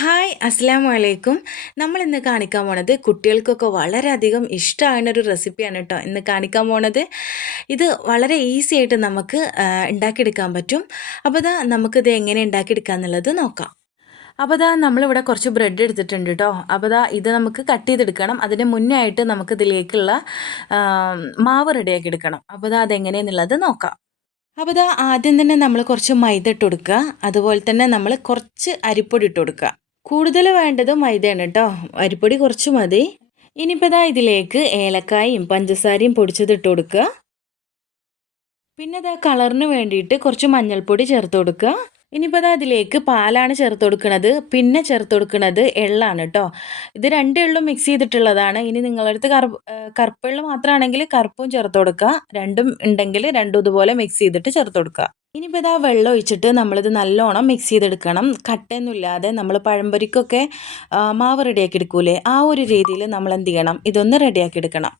Hi അസ്സലാമു അലൈക്കും. നമ്മൾ ഇന്ന് കാണിക്കാൻ പോണത് കുട്ടികൾക്കൊക്കെ വളരെയധികം ഇഷ്ടമാകുന്നൊരു റെസിപ്പിയാണ് കേട്ടോ ഇന്ന് കാണിക്കാൻ പോണത്. ഇത് വളരെ ഈസി ആയിട്ട് നമുക്ക് ഉണ്ടാക്കിയെടുക്കാൻ പറ്റും. അപ്പോൾ നമുക്കിത് എങ്ങനെ ഉണ്ടാക്കിയെടുക്കുക എന്നുള്ളത് നോക്കാം. അപ്പോൾ നമ്മളിവിടെ കുറച്ച് ബ്രെഡ് എടുത്തിട്ടുണ്ട് കേട്ടോ. അപ്പോൾ ഇത് നമുക്ക് കട്ട് ചെയ്തെടുക്കണം. അതിന് മുന്നേ ആയിട്ട് നമുക്കിതിലേക്കുള്ള മാവ് റെഡിയാക്കി എടുക്കണം. അപ്പോൾ അതെങ്ങനെയെന്നുള്ളത് നോക്കാം. അപ്പോൾ ആദ്യം തന്നെ നമ്മൾ കുറച്ച് മൈദ ഇട്ട് കൊടുക്കുക. അതുപോലെ തന്നെ നമ്മൾ കുറച്ച് അരിപ്പൊടി ഇട്ട് കൊടുക്കുക. കൂടുതൽ വേണ്ടത് മൈദയാണ് കേട്ടോ. അരിപ്പൊടി കുറച്ച് മതി. ഇനിയിപ്പോൾ ഇതിലേക്ക് ഏലക്കായും പഞ്ചസാരയും പൊടിച്ചത് ഇട്ട് കൊടുക്കുക. പിന്നെ കളറിന് വേണ്ടിയിട്ട് കുറച്ച് മഞ്ഞൾപ്പൊടി ചേർത്ത് കൊടുക്കുക. ഇനിയിപ്പോൾ അതിലേക്ക് പാലാണ് ചേർത്ത് കൊടുക്കുന്നത്. പിന്നെ ചേർത്ത് കൊടുക്കുന്നത് എള്ളാണ് കേട്ടോ. ഇത് രണ്ട് എള്ളും മിക്സ് ചെയ്തിട്ടുള്ളതാണ്. ഇനി നിങ്ങളുടെ അടുത്ത് കറുപ്പെള്ള് മാത്രമാണെങ്കിൽ കറുപ്പും ചേർത്ത് കൊടുക്കുക. രണ്ടും ഉണ്ടെങ്കിൽ രണ്ടും ഇതുപോലെ മിക്സ് ചെയ്തിട്ട് ചേർത്ത് കൊടുക്കുക. ഇനിയിപ്പോൾ വെള്ളം ഒഴിച്ചിട്ട് നമ്മളിത് നല്ലോണം മിക്സ് ചെയ്തെടുക്കണം. കട്ടയൊന്നുമില്ലാതെ നമ്മൾ പഴംപൊരിക്കൊക്കെ മാവ് റെഡിയാക്കി എടുക്കൂലേ, ആ ഒരു രീതിയിൽ നമ്മൾ എന്ത് ചെയ്യണം, ഇതൊന്ന് റെഡിയാക്കി എടുക്കണം.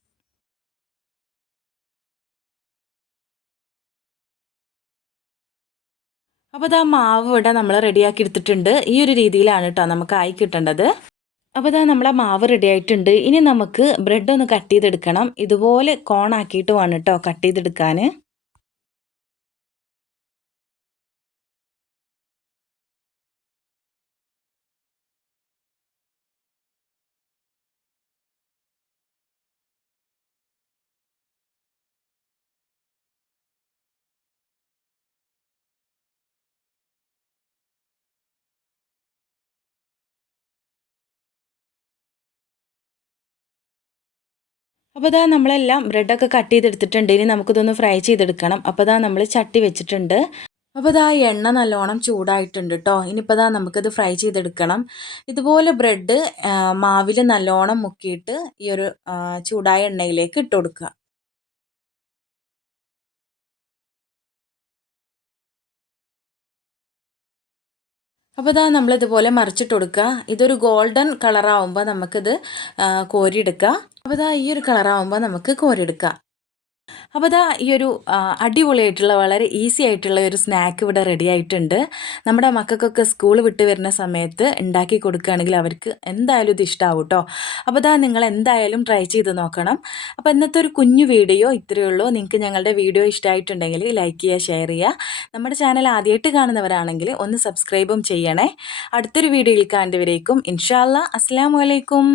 അപ്പോൾ മാവ് ഇവിടെ നമ്മൾ റെഡിയാക്കി എടുത്തിട്ടുണ്ട്. ഈ ഒരു രീതിയിലാണ് കേട്ടോ നമുക്ക് ആയി കിട്ടേണ്ടത്. അപ്പോൾ നമ്മളെ മാവ് റെഡി ആയിട്ടുണ്ട്. ഇനി നമുക്ക് ബ്രെഡ് ഒന്ന് കട്ട് ചെയ്തെടുക്കണം. ഇതുപോലെ കോണാക്കിയിട്ട് വേണം കേട്ടോ കട്ട് ചെയ്തെടുക്കാൻ. അപ്പോൾ നമ്മളെല്ലാം ബ്രെഡൊക്കെ കട്ട് ചെയ്തെടുത്തിട്ടുണ്ട്. ഇനി നമുക്കിതൊന്ന് ഫ്രൈ ചെയ്തെടുക്കണം. അപ്പോൾ നമ്മൾ ചട്ടി വെച്ചിട്ടുണ്ട്. അപ്പോൾ എണ്ണ നല്ലോണം ചൂടായിട്ടുണ്ട് കേട്ടോ. ഇനിയിപ്പോൾ നമുക്കിത് ഫ്രൈ ചെയ്തെടുക്കണം. ഇതുപോലെ ബ്രെഡ് മാവിൽ നല്ലോണം മുക്കിയിട്ട് ഈ ഒരു ചൂടായ എണ്ണയിലേക്ക് ഇട്ട് കൊടുക്കുക. അപ്പോൾ നമ്മളിതുപോലെ മറിച്ചിട്ട് കൊടുക്കുക. ഇതൊരു ഗോൾഡൻ കളറാവുമ്പോൾ നമുക്കിത് കോരിയെടുക്കുക. അപ്പോൾ ഈ ഒരു കളറാവുമ്പോൾ നമുക്ക് കോരിയെടുക്കാം. അപ്പോൾ ഈ ഒരു അടിപൊളിയായിട്ടുള്ള വളരെ ഈസി ആയിട്ടുള്ള ഒരു സ്നാക്ക് ഇവിടെ റെഡി ആയിട്ടുണ്ട്. നമ്മുടെ മക്കൾക്കൊക്കെ സ്കൂൾ വിട്ട് വരുന്ന സമയത്ത് ഉണ്ടാക്കി കൊടുക്കുകയാണെങ്കിൽ അവർക്ക് എന്തായാലും ഇത് ഇഷ്ടമാവും കേട്ടോ. അപ്പോൾ നിങ്ങൾ എന്തായാലും ട്രൈ ചെയ്ത് നോക്കണം. അപ്പോൾ ഇന്നത്തെ ഒരു കുഞ്ഞു വീഡിയോ ഇത്രയേ ഉള്ളൂ. നിങ്ങൾക്ക് ഞങ്ങളുടെ വീഡിയോ ഇഷ്ടമായിട്ടുണ്ടെങ്കിൽ ലൈക്ക് ചെയ്യുക, ഷെയർ ചെയ്യുക. നമ്മുടെ ചാനൽ ആദ്യമായിട്ട് കാണുന്നവരാണെങ്കിൽ ഒന്ന് സബ്സ്ക്രൈബും ചെയ്യണേ. അടുത്തൊരു വീഡിയോയിൽ കാണുന്നവരേക്കും ഇൻഷാ അല്ലാ അസ്സലാമു അലൈക്കും.